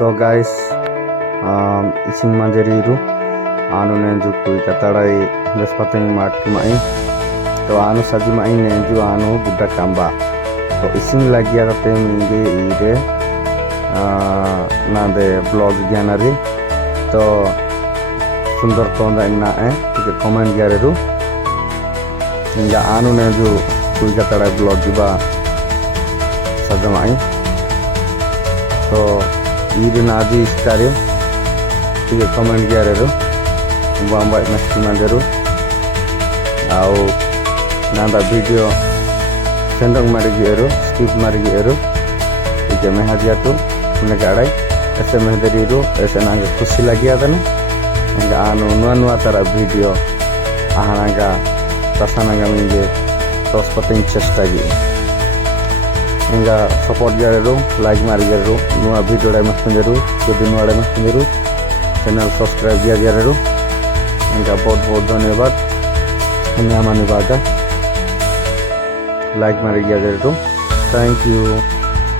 तो guys ising manjeriru anu nenju kui katarai bespateng mat mai to anu saji mai nenju anu buddha kamba to ising lagi ada temge ide na de blog gyanari to sundar tonda na ke comment gareru ya anu nenju kui katarai blog diba sajamai तो Eid Nazi इस्तारे ठीक है comment किया रे Bamba next मंजरू आओ Nanda video सेंडंग मारी गियरो skip मारी गियरो ठीक है मैं हाजिया तो उन्हें गाड़ाई ऐसे महदरी रो ऐसे नांगे खुशी लगी आता ना इंगा आनो नुआ नुआ तारा वीडियो आहानागा तसानागा मिंगे तो स्पॉटिंग चेष्टा की इंगा सपोर्ट करो लाइक मारी करो नुआ वीडियो डाय मस्त जरूर जो नुआ डाय मस्त जरूर चैनल सब्सक्राइब किया जरूर इंगा बहुत बहुत धन्यवाद हमें हमारे बागा लाइक मारी किया जरूर थैंक यू।